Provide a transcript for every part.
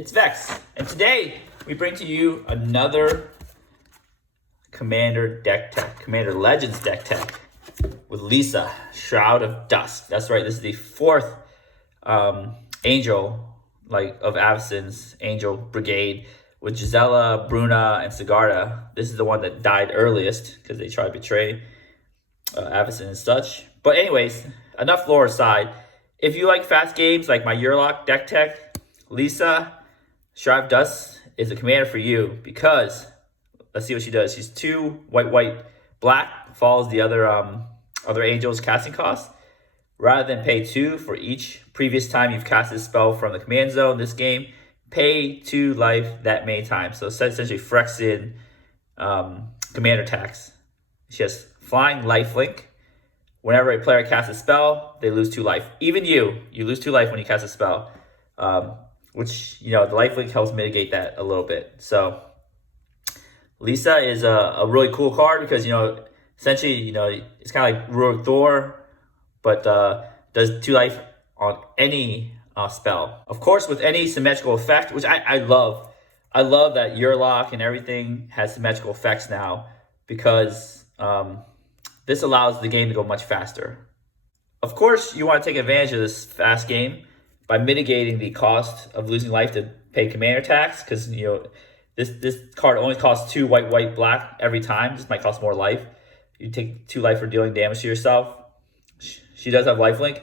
It's Vex, and today we bring to you another Commander deck tech, Commander Legends deck tech with Liesa, Shroud of Dusk. That's right, this is the fourth Angel, of Avacyn's Angel Brigade with Gisela, Bruna, and Sigarda. This is the one that died earliest because they tried to betray Avacyn and such. But anyways, enough lore aside. If you like fast games like my Yurlock deck tech, Liesa, Shroud of Dusk is a commander for you because let's see what she does. She's 2 white, black, follows the other angel's casting cost. Rather than pay 2 for each previous time you've cast this spell from the command zone this game, pay 2 life that many times. So essentially Phyrexian commander tax. She has flying lifelink. Whenever a player casts a spell, they lose 2 life. Even you lose 2 life when you cast a spell. Which, the lifelink helps mitigate that a little bit. So Liesa is a really cool card because, essentially, it's kind of like Rurik Thor, but does 2 life on any spell. Of course, with any symmetrical effect, which I love. I love that Yurlock and everything has symmetrical effects now because this allows the game to go much faster. Of course, you want to take advantage of this fast game by mitigating the cost of losing life to pay commander tax, because this card only costs 2 white, black every time. This might cost more life. You take 2 life for dealing damage to yourself. She does have lifelink,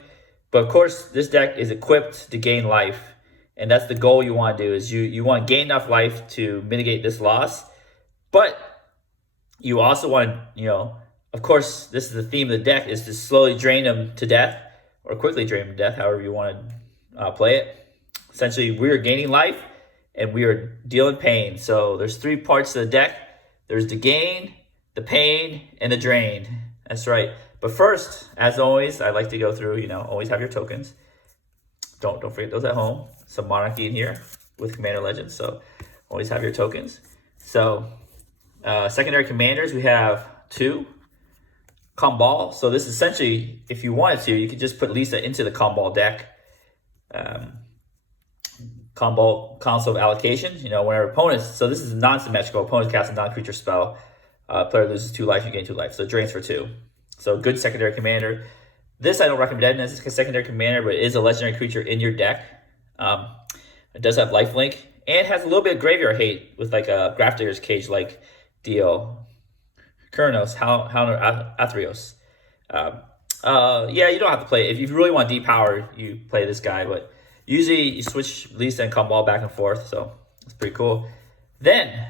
but of course this deck is equipped to gain life, and that's the goal you want to do. Is you want to gain enough life to mitigate this loss, but you also want to, of course, this is the theme of the deck, is to slowly drain them to death or quickly drain them to death, however you want to play it. Essentially, we are gaining life and we are dealing pain. So there's 3 parts to the deck. There's the gain, the pain, and the drain. That's right. But first, as always, I like to go through, always have your tokens. Don't forget those at home. Some monarchy in here with Commander Legends, so always have your tokens. So secondary commanders, we have 2. Kambal. So this essentially, if you wanted to, you could just put Liesa into the Kambal deck. Kambal Council of Allocation, whenever opponents, so this is non-symmetrical, opponents cast a non-creature spell, player loses 2 life, you gain 2 life, so it drains for 2. So good secondary commander. This I don't recommend as a secondary commander, but it is a legendary creature in your deck. It does have lifelink, and has a little bit of graveyard hate with like a Grafdigger's Cage like deal. Kurnos, Athreos. Yeah, you don't have to play it. If you really want deep power, you play this guy, but usually you switch Liesa and Kambal back and forth, so it's pretty cool. Then,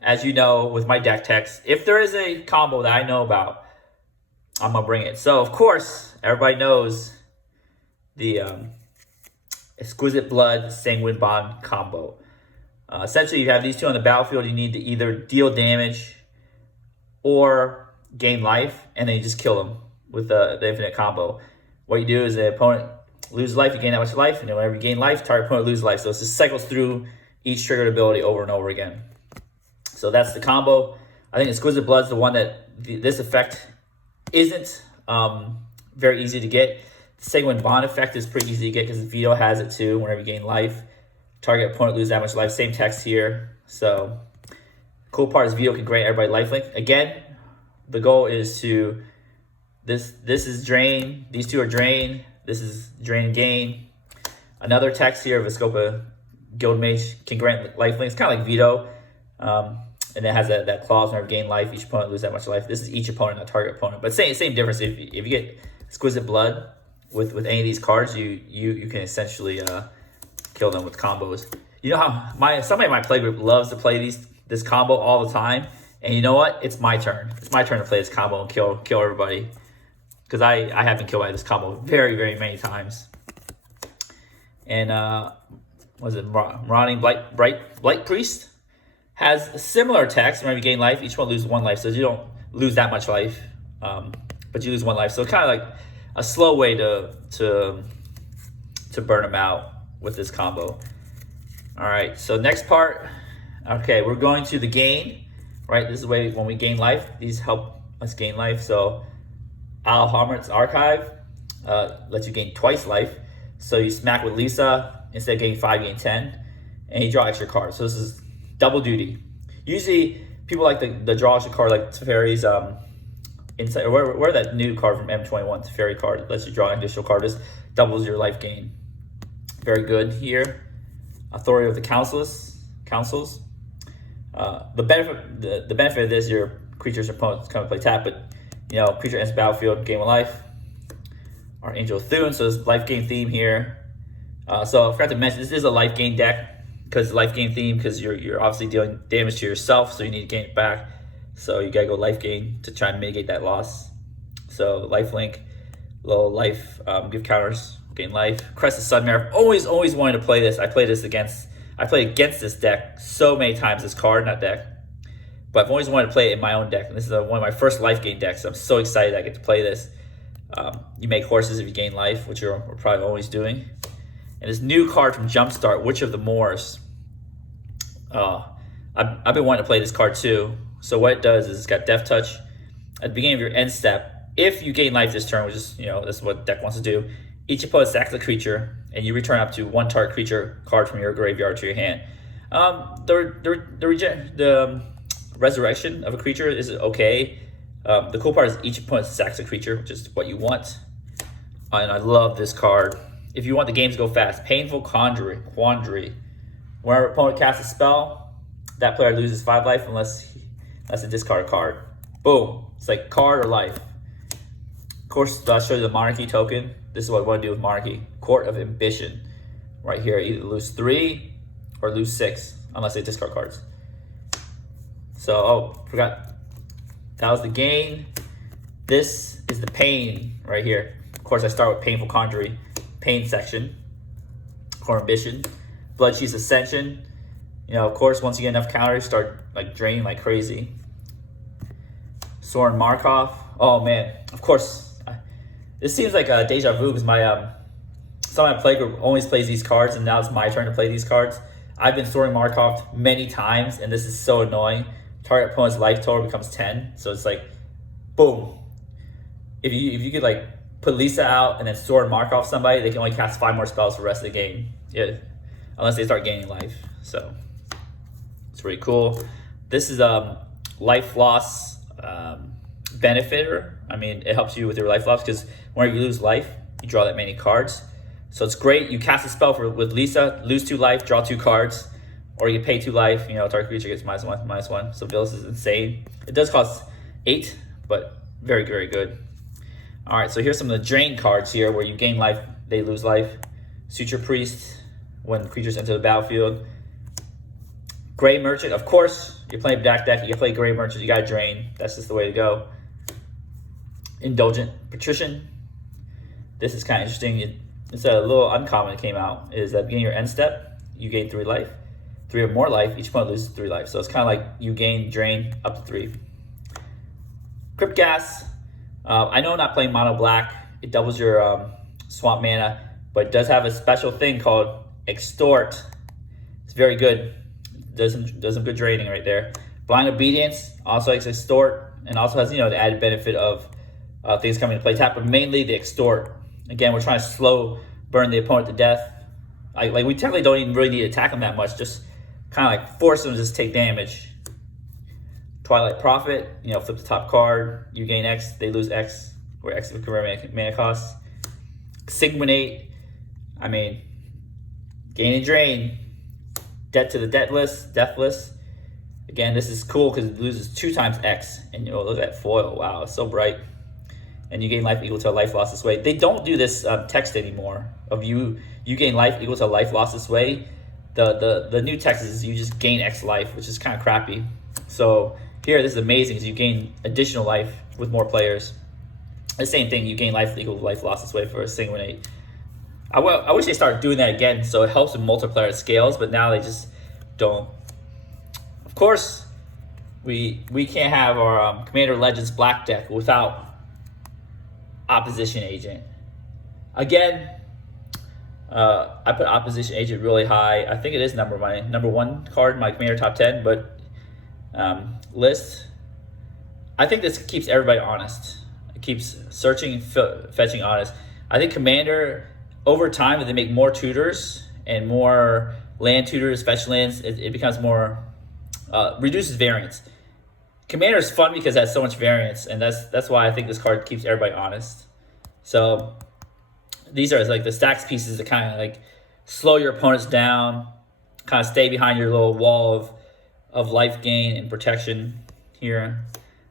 as you know, with my deck techs, if there is a combo that I know about, I'm going to bring it. So, of course, everybody knows the Exquisite Blood Sanguine Bond combo. Essentially, you have these 2 on the battlefield. You need to either deal damage or gain life, and then you just kill them with the infinite combo. What you do is the opponent loses life, you gain that much life, and then whenever you gain life, target opponent loses life. So it just cycles through each triggered ability over and over again. So that's the combo. I think Exquisite Blood's the one that this effect isn't very easy to get. The Sanguine Bond effect is pretty easy to get because Veto has it too. Whenever you gain life, target opponent loses that much life. Same text here. So cool part is Veto can grant everybody lifelink. Again, the goal is to this is drain. These 2 are drain. This is drain and gain. Another text here of Vescopa Guildmage can grant lifelink. It's kind of like Veto. And it has that clause whenever gain life, each opponent loses that much life. This is each opponent, not target opponent. But same difference. If you get Exquisite Blood with any of these cards, you can essentially kill them with combos. You know how somebody in my playgroup loves to play this combo all the time. And you know what? It's my turn. It's my turn to play this combo and kill everybody. Because I have been killed by this combo very, very many times. And was it Marauding Blight Priest? Has a similar attacks. Whenever you gain life, each one loses 1 life. So you don't lose that much life. But you lose 1 life. So kind of like a slow way to burn them out with this combo. Alright, so next part. Okay, we're going to the gain. Right, this is the way when we gain life. These help us gain life. So Alhammert's Archive lets you gain twice life. So you smack with Liesa, instead of getting 5, you gain 10. and you draw extra cards. So this is double duty. Usually people like the draw extra card like Teferi's inside, or where that new card from M21, Teferi card, lets you draw an additional card. This doubles your life gain. Very good here. Authority of the Councils. The benefit of this, your creature's opponents come to play tap, but creature enters battlefield, gain 1 life. Our Angel of Thune, so there's life gain theme here. So I forgot to mention, this is a life gain deck because life gain theme, because you're obviously dealing damage to yourself, so you need to gain it back. So you gotta go life gain to try and mitigate that loss. So life link, little life, give counters, gain life. Crest of Sunmare. I've always wanted to play this. I played against this deck so many times, this card, not deck. But I've always wanted to play it in my own deck. And this is one of my first life gain decks. So I'm so excited I get to play this. You make horses if you gain life, which we're probably always doing. And this new card from Jumpstart, Witch of the Moors. I've been wanting to play this card too. So what it does is it's got Death Touch. At the beginning of your end step, if you gain life this turn, which is, this is what deck wants to do, each opponent sacks a creature, and you return up to 1 target creature card from your graveyard to your hand. The resurrection of a creature is okay. The cool part is each opponent sacks a creature, which is what you want. And I love this card. If you want the game to go fast, Painful Quandary. Whenever opponent casts a spell, that player loses 5 life unless they discard a card. Boom. It's like card or life. Of course, I'll show you the Monarchy token. This is what I want to do with Monarchy. Court of Ambition. Right here, either lose 3 or lose 6 unless they discard cards. So, forgot. That was the gain. This is the pain right here. Of course, I start with Painful Quandary, pain section. Court of Ambition. Bloodchief's Ascension. Of course, once you get enough counters, start draining like crazy. Sorin Markov. Oh man, of course. This seems like a deja vu because some of my play group always plays these cards, and now it's my turn to play these cards. I've been Sorin Markov many times, and this is so annoying. Target opponent's life total becomes 10, so it's like, boom. If you could put Liesa out and then Sorin Markov somebody, they can only cast 5 more spells for the rest of the game. Yeah, unless they start gaining life. So it's pretty cool. This is life loss benefiter. I mean, it helps you with your life loss because whenever you lose life, you draw that many cards. So it's great. You cast a spell with Liesa, lose 2 life, draw 2 cards, or you pay 2 life. Target creature gets -1/-1. So this is insane. It does cost 8, but very, very good. All right, so here's some of the drain cards here where you gain life, they lose life. Suture Priest, when creatures enter the battlefield. Gray Merchant, of course, you're playing black deck, you can play Gray Merchant, you gotta drain. That's just the way to go. Indulgent Patrician. This is kind of interesting. It's a little uncommon that came out, is that beginning of your end step, you gain 3 life. 3 or more life, each opponent loses 3 life. So it's kind of like you gain, drain, up to 3. Crypt Gas. I know I'm not playing mono black. It doubles your swamp mana, but it does have a special thing called Extort. It's very good. Does some good draining right there. Blind Obedience also likes Extort, and also has the added benefit of things coming to play tap, but mainly the Extort. Again, we're trying to slow burn the opponent to death. We technically don't even really need to attack them that much. Just kind of force them to just take damage. Twilight Prophet, flip the top card. You gain X, they lose X, where X is mana cost. Sigminate, I mean, gain and drain. Debt to the Deathless. Again, this is cool because it loses 2 times X. And look at that foil. Wow, it's so bright. And you gain life equal to a life loss this way. They don't do this text anymore of you gain life equal to a life loss this way. The new text is you just gain X life, which is kind of crappy. So here, this is amazing because you gain additional life with more players. The same thing, you gain life equal to life loss this way for a Sigminate. I wish they started doing that again, so it helps with multiplayer scales, but now they just don't. Of course, we can't have our Commander Legends black deck without Opposition Agent. Again, I put Opposition Agent really high. I think it is number 1 card in my Commander top 10, but list. I think this keeps everybody honest. It keeps searching, fetching honest. I think Commander, over time, if they make more tutors and more land tutors, fetch lands, it becomes more, reduces variance. Commander is fun because it has so much variance, and that's why I think this card keeps everybody honest. So these are like the stacks pieces that kind of like slow your opponents down, kind of stay behind your little wall of life gain and protection here.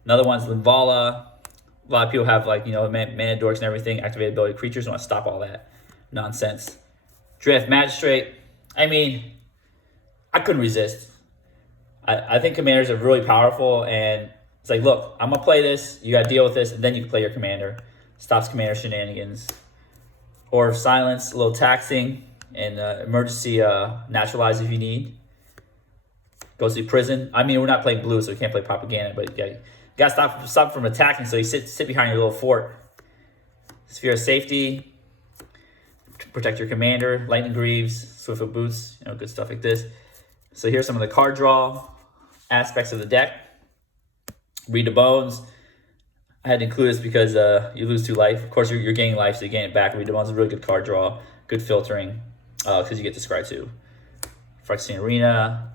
Another one's Linvala. A lot of people have like, mana dorks and everything, activated ability creatures, want to stop all that nonsense. Drift Magistrate. I mean, I couldn't resist. I think commanders are really powerful, and it's like, look, I'm going to play this, you got to deal with this, and then you can play your commander. Stops commander shenanigans. Or Silence, a little taxing, and emergency naturalize if you need. Goes to prison. I mean, we're not playing blue, so we can't play propaganda, but you got to stop from attacking, so you sit behind your little fort. Sphere of Safety, protect your commander. Lightning Greaves, Swiftfoot Boots, good stuff like this. So here's some of the card draw aspects of the deck. Read the Bones. I had to include this because you lose 2 life. Of course, you're gaining life, so you gain it back. Read the Bones is a really good card draw. Good filtering because you get to scry 2. Phyrexian Arena.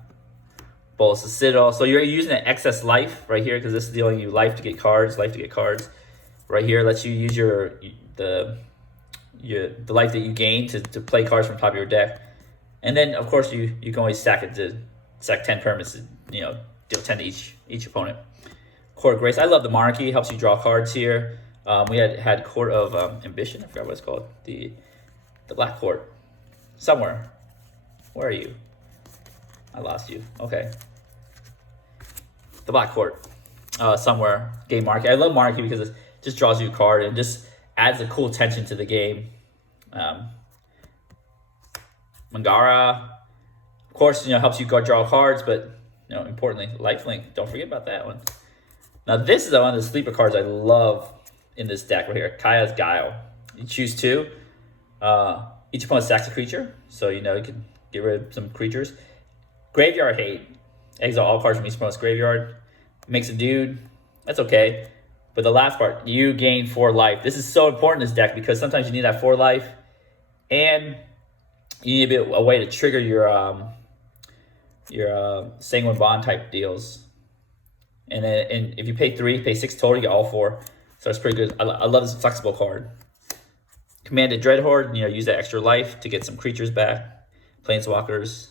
Bolus of Citadel. So you're using an excess life right here because this is dealing you life to get cards. Right here lets you use the life that you gain to play cards from top of your deck. And then, of course, you can always stack it to stack 10 permanents, deal 10 to each opponent. Court of Grace. I love the Monarchy. Helps you draw cards here. We had Court of Ambition. I forgot what it's called. The Black Court. Somewhere. Where are you? I lost you. Okay. The Black Court. Somewhere. Game Monarchy. I love Monarchy because it just draws you a card and just adds a cool tension to the game. Mangara, of course, helps you draw cards, but importantly, lifelink. Don't forget about that one. Now, this is one of the sleeper cards I love in this deck right here. Kaya's Guile. You choose 2. Each opponent stacks a creature, so you can get rid of some creatures. Graveyard Hate. Exile all cards from each opponent's graveyard. Makes a dude. That's okay. But the last part, you gain 4 life. This is so important in this deck because sometimes you need that 4 life, and you need a way to trigger your Sanguine Bond type deals. And if you pay 3, pay 6 total, you get all 4. So it's pretty good. I love this flexible card. Commanded Dreadhorde, use that extra life to get some creatures back. Planeswalkers.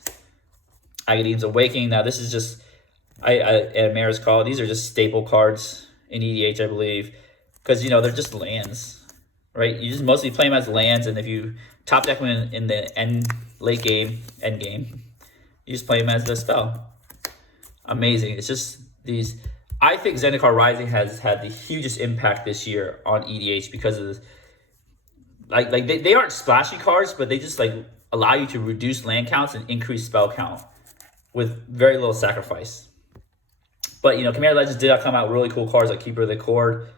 Agadeem's Awakening. Now this is just at Mayor's Call. These are just staple cards in EDH, I believe, because they're just lands, right? You just mostly play them as lands, and if you top deck them in the end game, you just play them as the spell. Amazing. It's just these. I think Zendikar Rising has had the hugest impact this year on EDH because of this. Like they aren't splashy cards, but they just allow you to reduce land counts and increase spell count with very little sacrifice. But Commander Legends did come out really cool cards like Keeper of the Cord.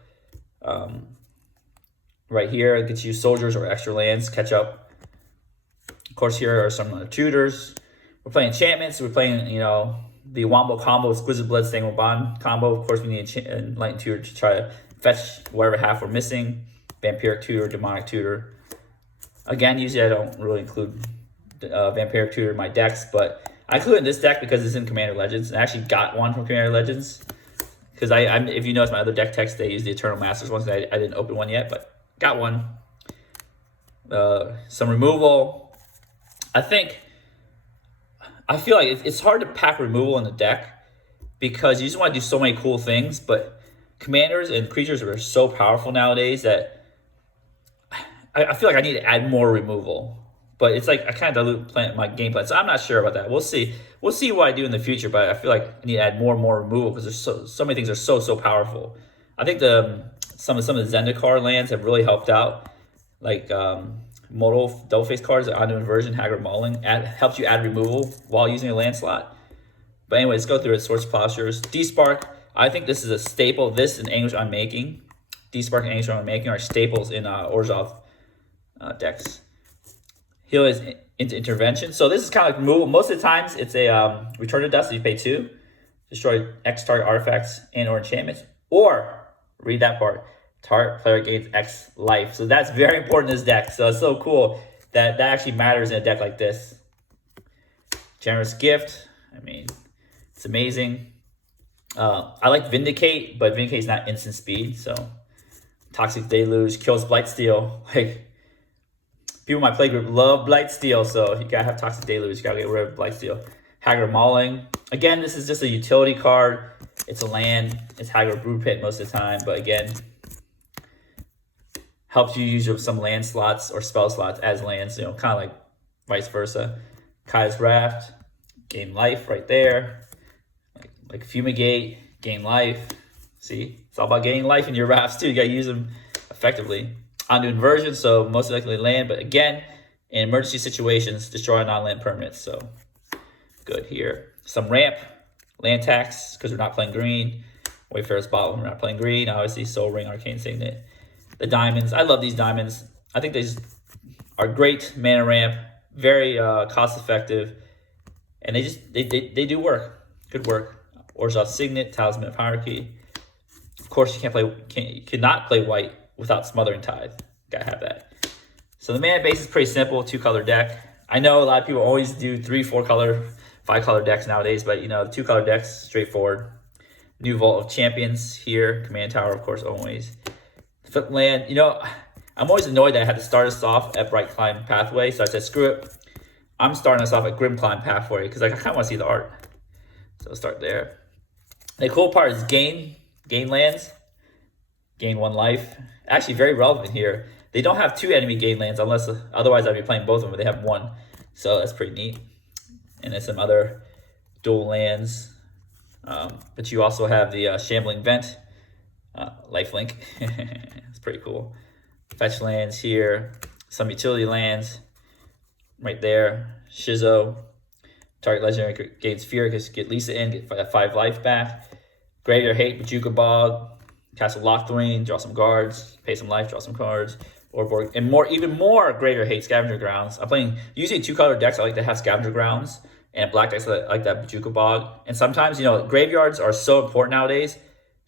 Right here, it gets you soldiers or extra lands, catch up. Of course, here are some tutors. We're playing enchantments. We're playing, the Wombo combo, Exquisite Blood, Sanguine Bond combo. Of course, we need a Enlightened Tutor to try to fetch whatever half we're missing. Vampiric Tutor, Demonic Tutor. Again, usually I don't really include Vampiric Tutor in my decks, but I include it in this deck because it's in Commander Legends. I actually got one from Commander Legends because if you notice my other deck text, they use the Eternal Masters ones. I didn't open one yet, but got one. Some removal. I feel like it's hard to pack removal in the deck because you just want to do so many cool things, but commanders and creatures are so powerful nowadays that I feel like I need to add more removal. But it's like I kind of dilute my game plan, so I'm not sure about that. We'll see. We'll see what I do in the future, but I feel like I need to add more and more removal because there's so many things are so powerful. I think some of the Zendikar lands have really helped out, like modal double-face cards, the Onto Inversion, Haggard Mauling, helps you add removal while using a land slot. But anyway, let's go through it. Swords Plowshares. D-Spark, I think this is a staple. This and Anguish Unmaking. D-Spark and Anguish Unmaking are staples in Orzhov decks. Heal is into Intervention. So this is kind of like removal. Most of the times, it's a Return to Dust. So you pay 2. Destroy X target artifacts and or enchantments. Or, read that part, target player gains X life. So that's very important in this deck. So it's so cool that actually matters in a deck like this. Generous Gift. I mean, it's amazing. I like Vindicate, but Vindicate is not instant speed. So Toxic Deluge kills Blightsteel. Like, people in my playgroup love Blightsteel, so you gotta have Toxic Deluge. You gotta get rid of Blightsteel. Haggard Mauling. Again, this is just a utility card. It's a land. It's Haggard Brew Pit most of the time, but again, helps you use some land slots or spell slots as lands, you know, kind of like vice versa. Kai's Raft, gain life right there. Like Fumigate, gain life. See, it's all about gaining life in your rafts too. You gotta use them effectively. Onto Inversion, so most likely land, but again, in emergency situations, destroy non-land permanents, so good here. Some ramp, land tax, because we're not playing green. Wayfarer's Bottle, we're not playing green. Obviously, Soul Ring, Arcane Signet. The diamonds, I love these diamonds. I think they are great mana ramp, very cost effective, and they do work, good work. Orzhov Signet, Talisman of Hierarchy. Of course, you cannot play white without Smothering Tithe. Gotta have that. So the mana base is pretty simple, 2-color deck. I know a lot of people always do 3, 4-color, 5-color decks nowadays, but you know, the 2-color decks, straightforward. New Vault of Champions here, Command Tower, of course, always. Flip land, you know, I'm always annoyed that I had to start us off at Bright Climb Pathway, so I said, screw it. I'm starting us off at Grim Climb Pathway, because I kind of want to see the art. So I'll start there. The cool part is gain lands, gain 1 life. Actually, very relevant here. They don't have 2 enemy gain lands, unless otherwise I'd be playing both of them, but they have 1. So that's pretty neat. And then some other dual lands. But you also have the Shambling Vent, lifelink. It's pretty cool. Fetch lands here. Some utility lands right there. Shizo. Target legendary gains fear, get Liesa in, get that 5 life back. Graveyard Hate, Bajuka Bog, Castle Locthwain, draw some guards, pay some life, draw some cards, or and even more Graveyard Hate, Scavenger Grounds. I'm playing usually 2-color decks. I like to have Scavenger Grounds, and black decks I like that Bajuka Bog. And sometimes, you know, graveyards are so important nowadays.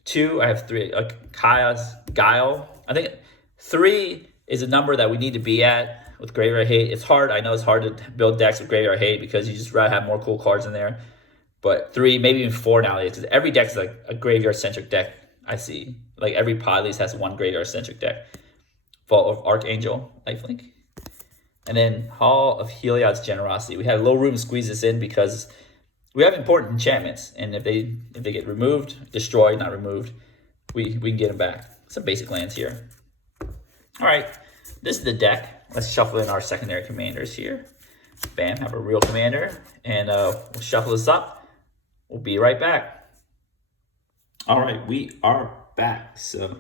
2, I have 3, Kaya's Guile. I think 3 is a number that we need to be at with Graveyard Hate. It's hard. I know it's hard to build decks with Graveyard Hate because you just rather have more cool cards in there. But 3, maybe even 4 nowadays, because every deck is like a graveyard-centric deck, I see. Like every pod at least has 1 graveyard-centric deck. Vault of Archangel, lifelink. And then Hall of Heliod's Generosity. We had a little room to squeeze this in because we have important enchantments. And if they get removed, destroyed, not removed, we can get them back. Some basic lands here. All right, this is the deck. Let's shuffle in our secondary commanders here. Bam, have a real commander. And we'll shuffle this up. We'll be right back. All right, we are back. So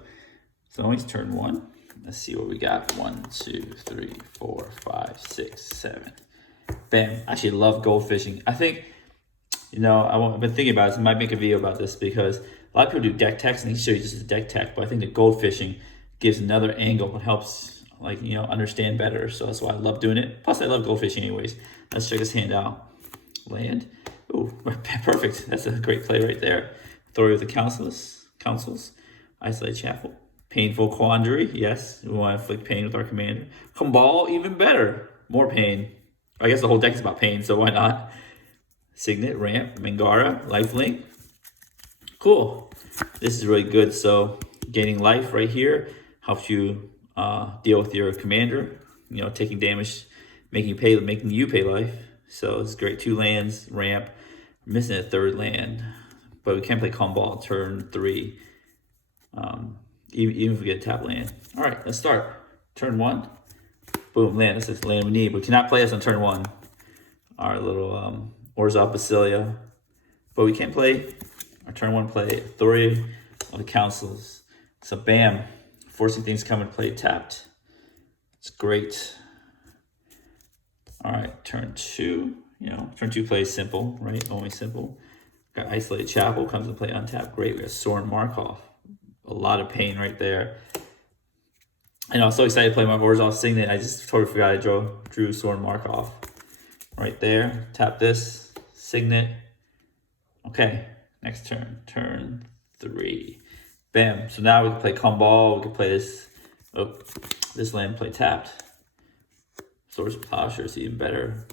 it's always turn 1. Let's see what we got. 1, 2, 3, 4, 5, 6, 7. Bam. I actually love gold fishing. I think, you know, I've been thinking about this. I might make a video about this because a lot of people do deck techs and they show you just a deck tech. But I think the gold fishing gives another angle and helps, like, you know, understand better. So that's why I love doing it. Plus, I love gold fishing anyways. Let's check this hand out. Land. Ooh, perfect. That's a great play right there. Authority of the Councils. Isolated Chapel. Painful Quandary. Yes, we want to inflict pain with our commander. Cabal, even better. More pain. I guess the whole deck is about pain, so why not? Signet, Ramp, Mangara, Lifelink. Cool. This is really good. So gaining life right here helps you deal with your commander. You know, taking damage, making you pay life. So it's great. 2 lands, ramp. We're missing a 3rd land, but we can't play Cabal turn 3. Even if we get a tap land. All right, let's start. Turn 1. Boom, land. This is the land we need. We cannot play this on turn 1. Our little Orzhov Basilia. But we can play our turn 1 play. Authority of the Councils. So bam, forcing things come into play tapped. It's great. All right, turn 2. You know, turn 2 plays simple, right? Only simple. Got Isolated Chapel, comes to play untapped. Great. We got Sorin Markov. A lot of pain right there. And I was so excited to play my Orzhov Signet. I just totally forgot I drew Sorin Markov. Right there. Tap this. Signet. Okay. Next turn. Turn 3. Bam. So now we can play Cabal. We can play this. Oh, this land play tapped. Swords of Plowshare is even better.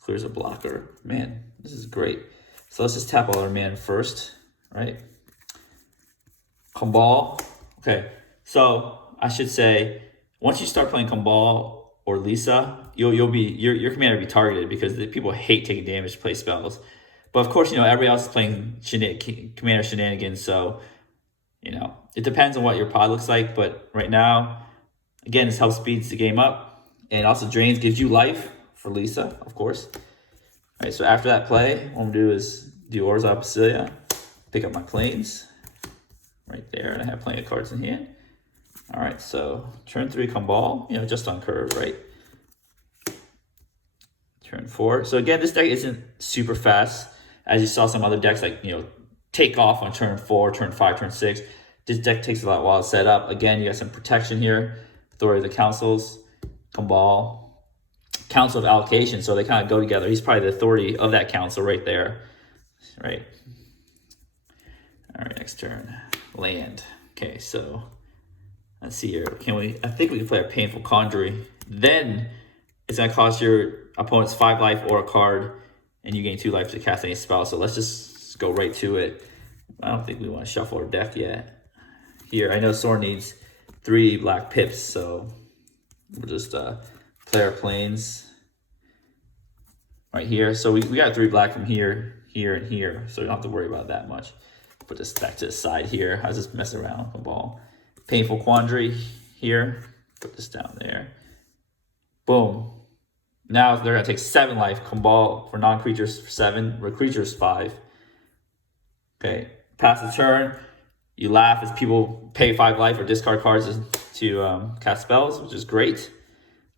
Clears a blocker. Man, this is great. So let's just tap all our mana first, right? Kambal. Okay, so I should say, once you start playing Kambal or Liesa, you'll be your commander will be targeted because the people hate taking damage to play spells. But of course, everybody else is playing commander shenanigans, so it depends on what your pod looks like. But right now, again, this helps speeds the game up, and also drains, gives you life for Liesa, of course. All right, so after that play, what I'm gonna do is do Orzhov Basilia, pick up my planes right there, and I have plenty of cards in hand. All right, so turn 3 Kambal, just on curve, right? Turn 4. So again, this deck isn't super fast, as you saw some other decks like take off on turn 4, turn 5, turn 6. This deck takes a lot while to set up. Again, you got some protection here. Authority of the Councils, Kambal, Council of Allocation. So they kind of go together. He's probably the authority of that council right there, right? All right, next turn, land. Okay, so let's see here. I think we can play a Painful Conjury. Then it's gonna cost your opponent's 5 life or a card, and you gain 2 life to cast any spell. So let's just go right to it. I don't think we want to shuffle our deck yet. Here, I know Sorin needs 3 black pips, so we'll just play our planes right here. So we got 3 black from here, here, and here, so we don't have to worry about that much. Put this back to the side here. I was just messing around with the ball. Painful Quandary here. Put this down there. Boom. Now they're going to take 7 life. Kambal for non-creatures 7, for creatures 5. Okay. Pass the turn. You laugh as people pay 5 life or discard cards to cast spells, which is great.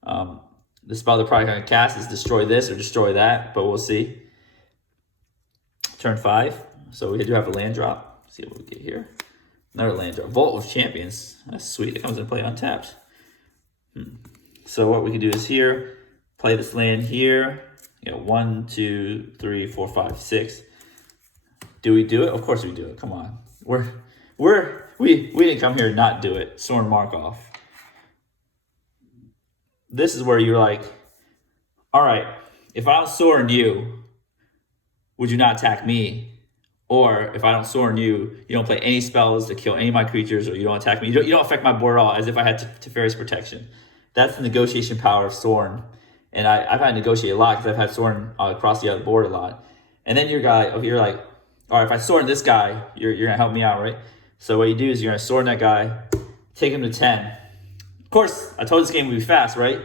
The spell they're probably going to cast is destroy this or destroy that, but we'll see. Turn 5. So we do have a land drop. Let's see what we get here. Another land drop. Vault of Champions. That's sweet. It comes into play untapped. So what we can do is here, play this land here. 1, 2, 3, 4, 5, 6. Do we do it? Of course we do it. Come on. We didn't come here to not do it. Sorin Markov. This is where you're like, all right, if I don't Sorin you, would you not attack me? Or if I don't Sorin you, you don't play any spells to kill any of my creatures, or you don't attack me. You don't affect my board at all, as if I had Teferi's Protection. That's the negotiation power of Sorin. And I've had to negotiate a lot because I've had Sorin across the other board a lot. And then you're like, all right, if I Sorin this guy, you're going to help me out, right? So what you do is you're going to Sorin that guy, take him to 10. Of course, I told this game would be fast, right?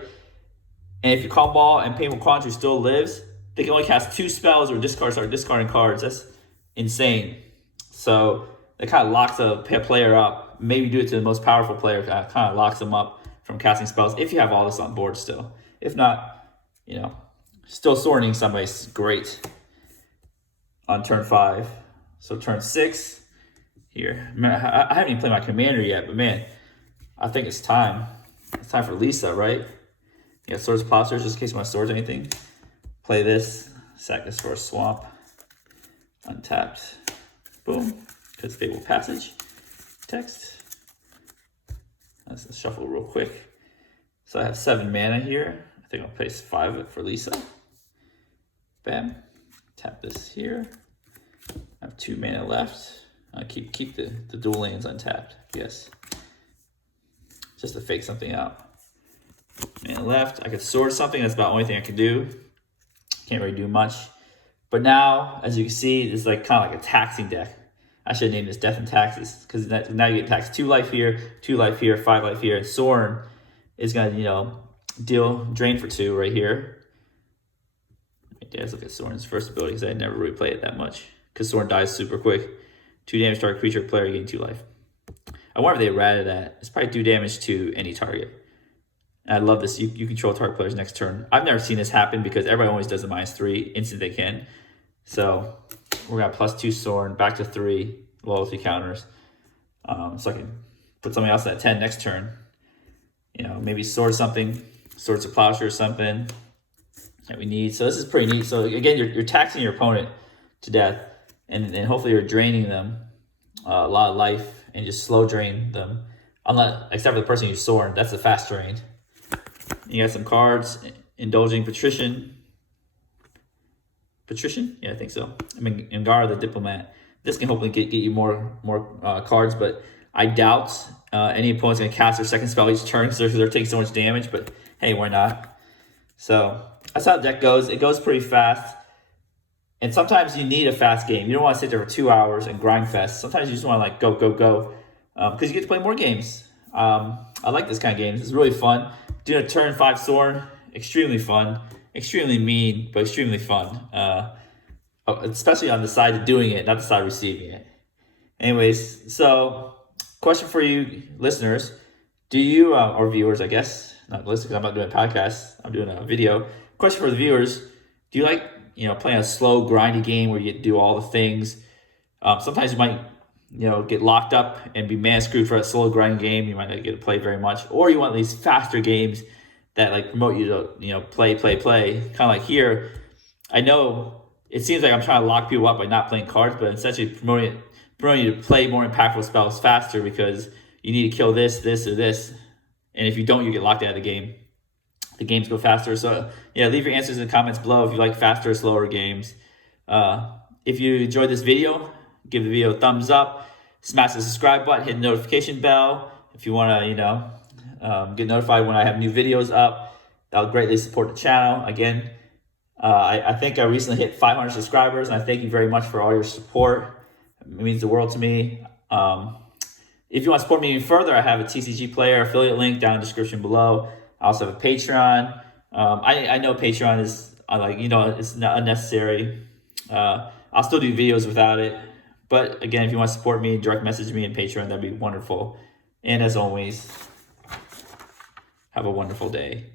And if you Kambal and Painful Quandary still lives, they can only cast 2 spells or start discarding cards. That's insane. So that kind of locks a player up. Maybe do it to the most powerful player. Kind of locks them up from casting spells if you have all this on board still. If not, still Sorining somebody's great on turn 5. So turn 6 here. I haven't even played my commander yet, but man, I think it's time. It's time for Liesa, right? Yeah, Swords of Plowshares, just in case you want to swords anything. Play this, sack this for a swamp. Untapped. Boom. Good Stable Passage. Text. Let's shuffle real quick. So I have 7 mana here. I think I'll place 5 of it for Liesa. Bam. Tap this here. I have 2 mana left. I'll keep the dual lands untapped. Yes. Just to fake something out. Mana left. I could sword something. That's about the only thing I can do. Can't really do much. But now, as you can see, it's like kind of like a taxing deck. I should name this Death and Taxes, because now you get taxed 2 life here, 2 life here, 5 life here, and Sorin is gonna deal drain for 2 right here. Let's look at Sorin's first ability, because I never really played it that much. Because Sorin dies super quick. 2 damage to target creature, player getting 2 life. I wonder if they ratted that. It's probably 2 damage to any target. And I love this. You control target players next turn. I've never seen this happen because everybody always does a -3 instant they can. So we're gonna +2 Sorin, back to 3 loyalty counters. So I can put something else at 10 next turn. Maybe sword something, Swords of Plowshare or something that we need. So this is pretty neat. So again, you're taxing your opponent to death, and hopefully you're draining them a lot of life and just slow drain them. Except for the person you Sorin, that's a fast drain. You got some cards, Indulging Patrician. Patrician? Yeah, I think so. I mean, Ngara the Diplomat. This can hopefully get you more cards, but I doubt any opponent's going to cast their second spell each turn because they're taking so much damage, but hey, why not? So that's how the deck goes. It goes pretty fast. And sometimes you need a fast game. You don't want to sit there for 2 hours and grind fest. Sometimes you just want to like go, because you get to play more games. I like this kind of games. It's really fun. Doing a turn 5 Thorn, extremely fun. Extremely mean, but extremely fun. Especially on the side of doing it, not the side of receiving it. Anyways, so question for you listeners. Do you, or viewers, I guess, not listeners, I'm not doing a podcast, I'm doing a video. Question for the viewers, do you like, playing a slow, grindy game where you get to do all the things? Sometimes you might, get locked up and be man screwed for a slow, grinding game. You might not get to play very much. Or you want these faster games that like promote you to, play. Kind of like here, I know it seems like I'm trying to lock people up by not playing cards, but essentially promoting you to play more impactful spells faster because you need to kill this, or this. And if you don't, you get locked out of the game. The games go faster. So yeah, leave your answers in the comments below if you like faster or slower games. If you enjoyed this video, give the video a thumbs up, smash the subscribe button, hit the notification bell. If you want to, get notified when I have new videos up, that would greatly support the channel. Again, I think I recently hit 500 subscribers, and I thank you very much for all your support. It means the world to me. If you want to support me even further, I have a TCG Player affiliate link down in the description below. I also have a Patreon. I know Patreon is it's not unnecessary. I'll still do videos without it. But again, if you want to support me, direct message me on Patreon. That'd be wonderful. And as always, have a wonderful day.